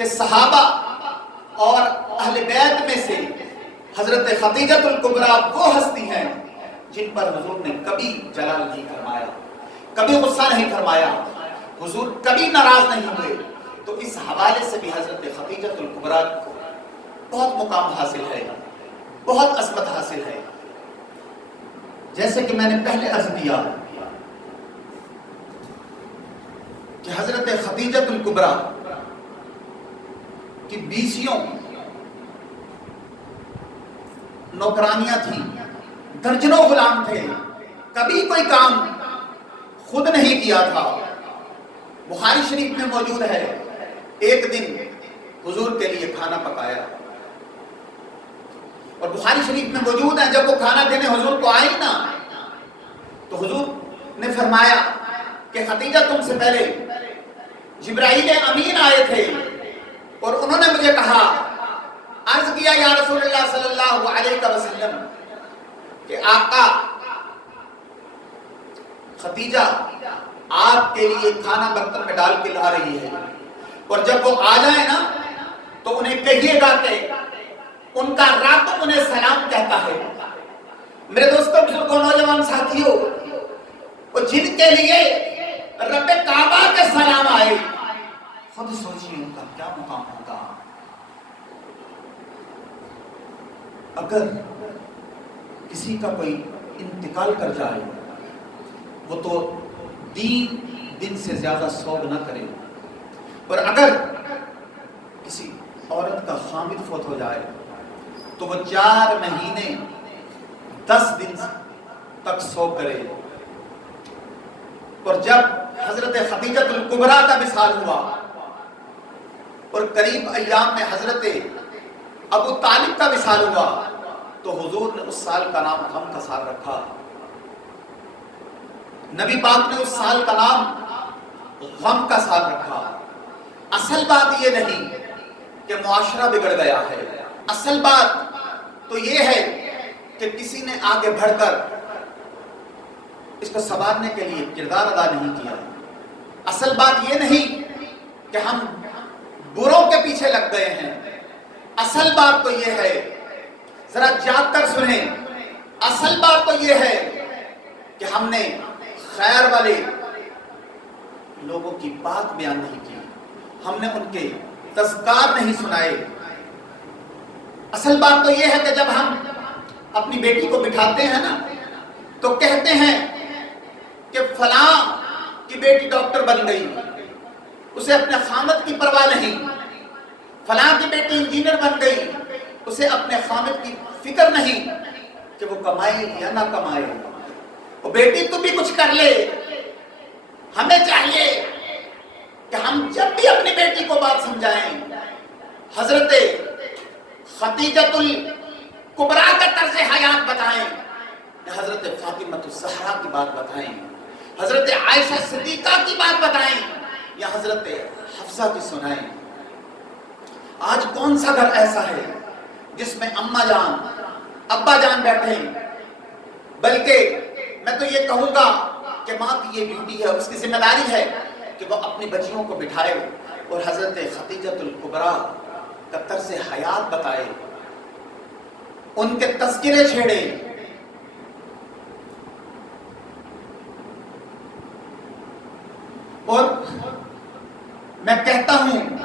کہ صحابہ اور اہل بیت میں سے حضرت خدیجۃ الکبریٰ وہ ہستی ہیں جن پر حضور نے کبھی جلال نہیں فرمایا، کبھی غصہ نہیں فرمایا، حضور کبھی ناراض نہیں ہوئے۔ تو اس حوالے سے بھی حضرت خدیجۃ الکبریٰ کو بہت مقام حاصل ہے، بہت عظمت حاصل ہے۔ جیسے کہ میں نے پہلے عرض کیا کہ حضرت خدیجۃ الکبریٰ کی 20 نوکرانیاں تھیں، درجنوں غلام تھے، کبھی کوئی کام خود نہیں کیا تھا۔ بخاری شریف میں موجود ہے، ایک دن حضور کے لیے کھانا پکایا، اور بخاری شریف میں موجود ہے جب وہ کھانا دینے حضور کو آئی نا تو حضور نے فرمایا کہ خدیجہ تم سے پہلے جبرائیل امین آئے تھے اور انہوں نے مجھے کہا، عرض کیا یا رسول اللہ صلی اللہ علیہ وسلم کہ آقا خدیجہ آپ کے لیے کھانا برتن میں ڈال کے لا رہی ہے، اور جب وہ آ جائے نا تو انہیں کہیے گا کہ ان کا رب انہیں سلام کہتا ہے۔ میرے دوستوں بزرگوں نوجوان ساتھیوں، وہ جن کے لیے رب کعبہ کے سلام آئے، خود سوچیے ان کا کیا مقام ہوگا۔ اگر کسی کا کوئی انتقال کر جائے وہ تو دن سے زیادہ سوگ نہ کرے، اور اگر کسی عورت کا خامد فوت ہو جائے تو وہ 4 مہینے 10 دن تک سوگ کرے۔ اور جب حضرت خدیجۃ الکبریٰ کا وصال ہوا اور قریب ایام میں حضرت ابو طالب کا وصال ہوا تو حضور نے اس سال کا نام غم کا سال رکھا۔ نبی پاک نے اس سال کا نام غم کا سال رکھا۔ اصل بات یہ نہیں کہ معاشرہ بگڑ گیا ہے، اصل بات تو یہ ہے کہ کسی نے آگے بڑھ کر اس کو سنوارنے کے لیے کردار ادا نہیں کیا۔ اصل بات یہ نہیں کہ ہم بروں کے پیچھے لگ گئے ہیں، اصل بات تو یہ ہے، ذرا جاگ کر سنیں، اصل بات تو یہ ہے کہ ہم نے خیر والے لوگوں کی بات بیان نہیں کی، ہم نے ان کے تذکار نہیں سنائے۔ اصل بات تو یہ ہے کہ جب ہم اپنی بیٹی کو بٹھاتے ہیں نا تو کہتے ہیں کہ فلاں کی بیٹی ڈاکٹر بن گئی، اسے اپنے خامد کی پرواہ نہیں، فلاں کی بیٹی انجینئر بن گئی، اسے اپنے خامد کی فکر نہیں کہ وہ کمائے یا نہ کمائے، وہ بیٹی تو بھی کچھ کر لے۔ ہمیں چاہیے کہ ہم جب بھی اپنی بیٹی کو بات سمجھائیں حضرت خدیجۃ الکبریٰ کا طرز حیات بتائیں، حضرت فاطمہ الزہرا کی بات بتائیں، حضرت عائشہ صدیقہ کی بات بتائیں، یا حضرت حفصہ کی سنائیں۔ آج کون سا گھر ایسا ہے جس میں اماں جان ابا جان بیٹھے؟ بلکہ میں تو یہ کہوں گا کہ ماں کی یہ ڈیوٹی ہے، اس کی ذمہ داری ہے کہ وہ اپنی بچیوں کو بٹھائے اور حضرت خدیجۃ الکبریٰ کا طرز حیات بتائے، ان کے تذکرے چھیڑے۔ اور میں کہتا ہوں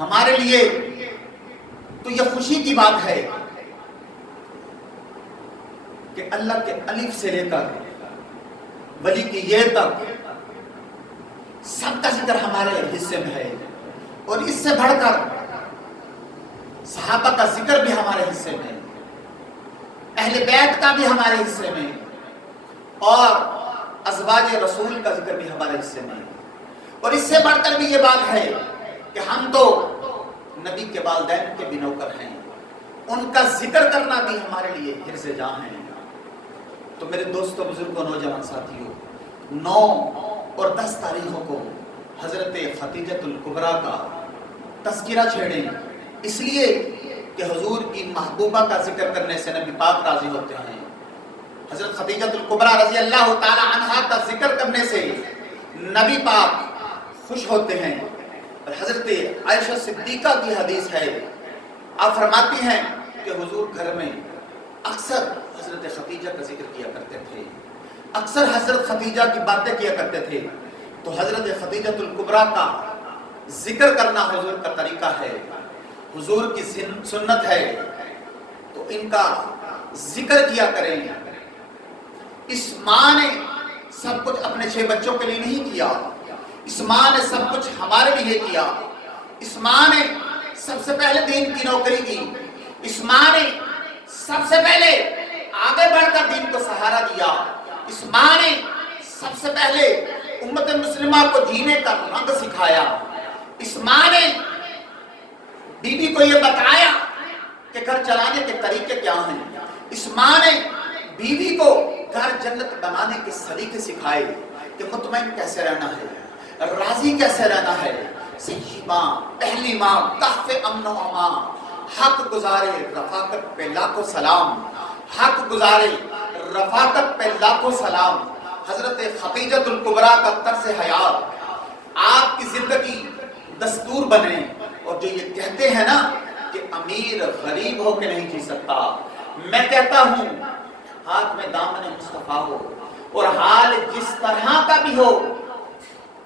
ہمارے لیے تو یہ خوشی کی بات ہے کہ اللہ کے الف سے لے کر ولی کی یہ تک سب کا ذکر ہمارے حصے میں ہے، اور اس سے بڑھ کر صحابہ کا ذکر بھی ہمارے حصے میں، اہل بیت کا بھی ہمارے حصے میں، اور ازواج رسول کا ذکر بھی ہمارے حصے میں۔ اور اس سے بڑھ کر بھی یہ بات ہے کہ ہم تو نبی کے والدین کے بھی نوکر ہیں، ان کا ذکر کرنا بھی ہمارے لیے حرز جاں ہے۔ تو میرے دوستوں بزرگوں نوجوان ساتھیوں، 9 اور 10 تاریخوں کو حضرت خدیجۃ الکبریٰ کا تذکرہ چھیڑیں، اس لیے کہ حضور کی محبوبہ کا ذکر کرنے سے نبی پاک راضی ہوتے ہیں۔ حضرت خدیجۃ الکبریٰ رضی اللہ تعالی عنہا کا ذکر کرنے سے نبی پاک خوش ہوتے ہیں۔ اور حضرت عائشہ صدیقہ کی حدیث ہے، آپ فرماتی ہیں کہ حضور گھر میں اکثر حضرت خدیجہ کا ذکر کیا کرتے تھے، اکثر حضرت خدیجہ کی باتیں کیا کرتے تھے۔ تو حضرت خدیجہ الکبریٰ کا ذکر کرنا حضور کا طریقہ ہے، حضور کی سنت ہے، تو ان کا ذکر کیا کریں۔ اس ماں نے سب کچھ اپنے 6 بچوں کے لیے نہیں کیا، اس ماں نے سب کچھ ہمارے لیے کیا۔ اس ماں نے سب سے پہلے دین کی نوکری کی، اس ماں نے سب سے پہلے آگے بڑھ کر دین کو سہارا دیا، اس ماں نے سب سے پہلے امت مسلمہ کو جینے کا رنگ سکھایا، اس ماں نے بیوی کو یہ بتایا کہ گھر چلانے کے طریقے کیا ہیں، اس ماں نے بیوی کو گھر جنت بنانے کے سلیقے سکھائے کہ مطمئن کیسے رہنا ہے، راضی کیسے رہنا ہے۔ صحیح ماں، پہلی ماں، کہف امن و امان، حق گزارے رفاقت پہ لاکھوں سلام، حق گزارے رفاقت پہ لاکھوں سلام۔ حضرت خدیجہ الکبریٰ کا طرز حیات آپ کی زندگی دستور بنے، اور جو یہ کہتے ہیں نا کہ امیر غریب ہو کے نہیں جی سکتا، میں کہتا ہوں ہاتھ میں دامن مصطفیٰ ہو اور حال جس طرح کا بھی ہو،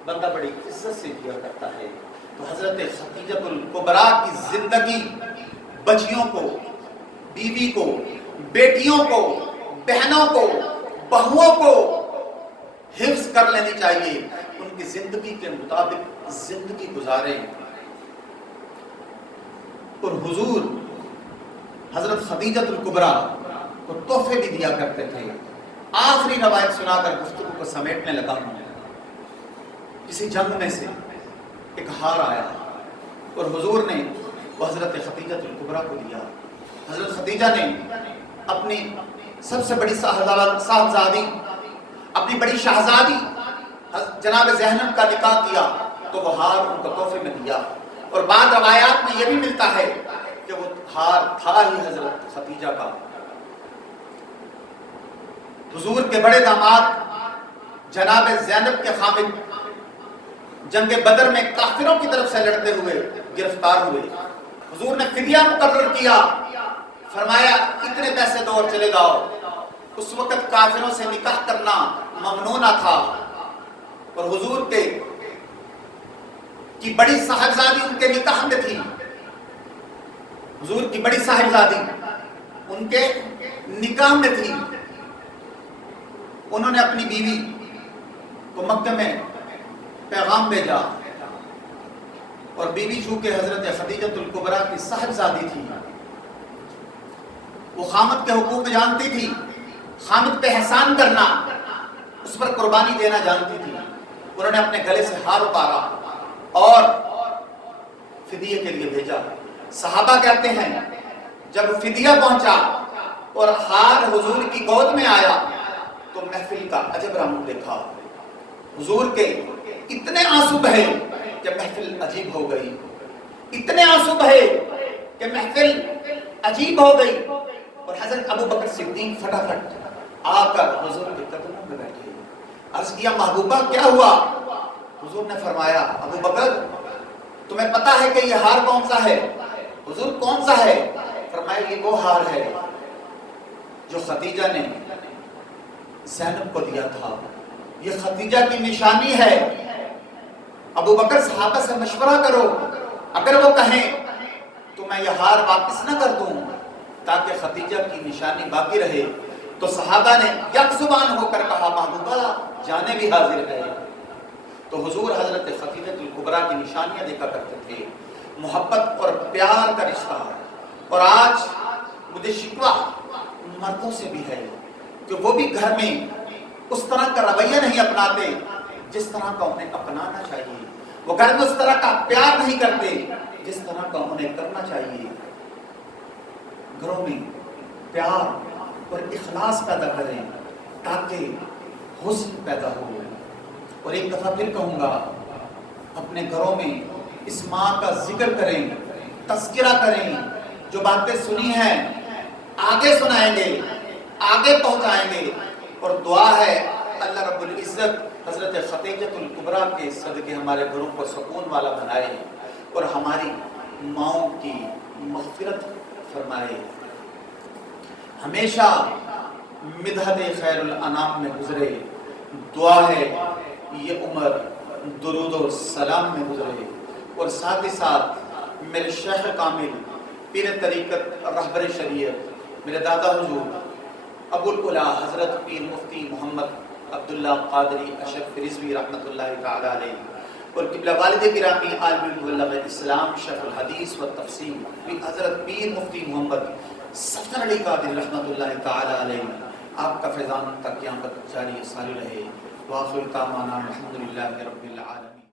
بندہ بڑی عزت سے جیا کرتا ہے۔ تو حضرت خدیجہ الکبریٰ کی زندگی بچیوں کو، بیوی کو، بیٹیوں کو، بہنوں کو، بہوؤں کو حفظ کر لینی چاہیے، ان کی زندگی کے مطابق زندگی گزاریں۔ اور حضور حضرت خدیجہ الکبریٰ کو تحفے بھی دیا کرتے تھے۔ آخری روایت سنا کر گفتگو کو سمیٹنے لگا ہوں۔ کسی جنگ میں سے ایک ہار آیا اور حضور نے وہ حضرت خدیجہ الکبریٰ کو دیا۔ حضرت خدیجہ نے اپنی سب سے بڑی صاحبزادی، اپنی بڑی شہزادی جناب زینب کا نکاح کیا تو وہ ہار ان کو تحفے میں دیا، اور بعض روایات میں یہ بھی ملتا ہے کہ وہ ہار تھا ہی حضرت خدیجہ کا۔ حضور کے بڑے داماد جناب زینب کے خامد جنگ بدر میں کافروں کی طرف سے لڑتے ہوئے گرفتار ہوئے۔ حضور نے فدیہ مقرر کیا، فرمایا اتنے پیسے دو اور چلے جاؤ۔ اس وقت کافروں سے نکاح کرنا ممنوع نہ تھا، اور حضور کی بڑی صاحبزادی ان کے نکاح میں تھی۔ حضور کی بڑی صاحبزادی ان کے نکاح میں تھی۔ انہوں نے اپنی بیوی کو مکہ میں پیغام بھیجا، اور بیوی چونکہ حضرت خدیجہ الکبریٰ کی صاحبزادی تھی، وہ خامد کے حقوق جانتی تھی، خامد پہ احسان کرنا، اس پر قربانی دینا جانتی تھی۔ انہوں نے اپنے گلے سے ہار اتارا اور فدیے کے لیے بھیجا۔ صحابہ کہتے ہیں جب فدیہ پہنچا اور ہار حضور کی گود میں آیا تو محفل کا عجب رنگ دیکھا۔ حضور کے اتنے آنسو بہے کہ محفل عجیب ہو گئی، اتنے آنسو بہے کہ محفل عجیب ہو گئی، اور حضرت ابو بکر صدیق فٹافٹ آ کر حضور کے قدموں میں بیٹھے۔ عرض کیا محبوبہ کیا ہوا؟ حضور نے فرمایا ابو بکر تمہیں پتا ہے کہ یہ ہار کون سا ہے؟ حضور کون سا ہے؟ فرمایا یہ وہ ہار ہے جو خدیجہ نے زینب کو دیا تھا، یہ خدیجہ کی نشانی ہے۔ ابو بکر صحابہ سے مشورہ کرو، اگر وہ کہیں تو میں یہ ہار واپس نہ کر دوں تاکہ خدیجہ کی نشانی باقی رہے۔ تو صحابہ نے یک زبان ہو کر کہا محبوبہ جانے بھی حاضر ہے۔ تو حضور حضرت خدیجہ الکبریٰ کی نشانیاں دیکھا کرتے تھے، محبت اور پیار کا رشتہ۔ اور آج مجھے شکوہ مردوں سے بھی ہے کہ وہ بھی گھر میں اس طرح کا رویہ نہیں اپناتے جس طرح کا انہیں اپنانا چاہیے، وہ گھر میں اس طرح کا پیار نہیں کرتے جس طرح کا انہیں کرنا چاہیے۔ گھروں میں پیار اور اخلاص پیدا کریں تاکہ حسن پیدا ہو۔ اور ایک دفعہ پھر کہوں گا، اپنے گھروں میں اس ماں کا ذکر کریں، تذکرہ کریں، جو باتیں سنی ہیں آگے سنائیں گے، آگے پہنچائیں گے، اور دعا ہے اللہ رب العزت حضرت خدیجہ الکبریٰ کے صدقے ہمارے گھروں کو سکون والا بنائے۔ اور ہماری ماؤں کی مغفرت فرمائے، ہمیشہ مدحت خیر الانام میں گزرے، دعا ہے یہ عمر درود و سلام میں گزرے، اور ساتھ ہی ساتھ میرے شیخ کامل پیر طریقت رہبر شریعت میرے دادا حضور ابو العلا حضرت پیر مفتی محمد عبداللہ قادری اشرف رضوی رحمۃ اللہ تعالی علیہ، اور قبلہ والد گرامی عالم المبلغ اسلام شیخ الحدیث و تفسیر حضرت پیر مفتی محمد سفدر علی قادری رحمۃ اللہ تعالی علیہ، آپ کا فیضان تک قیامت جاری ساری رہے۔ وآخر دعوانا الحمدللہ رب العالمین۔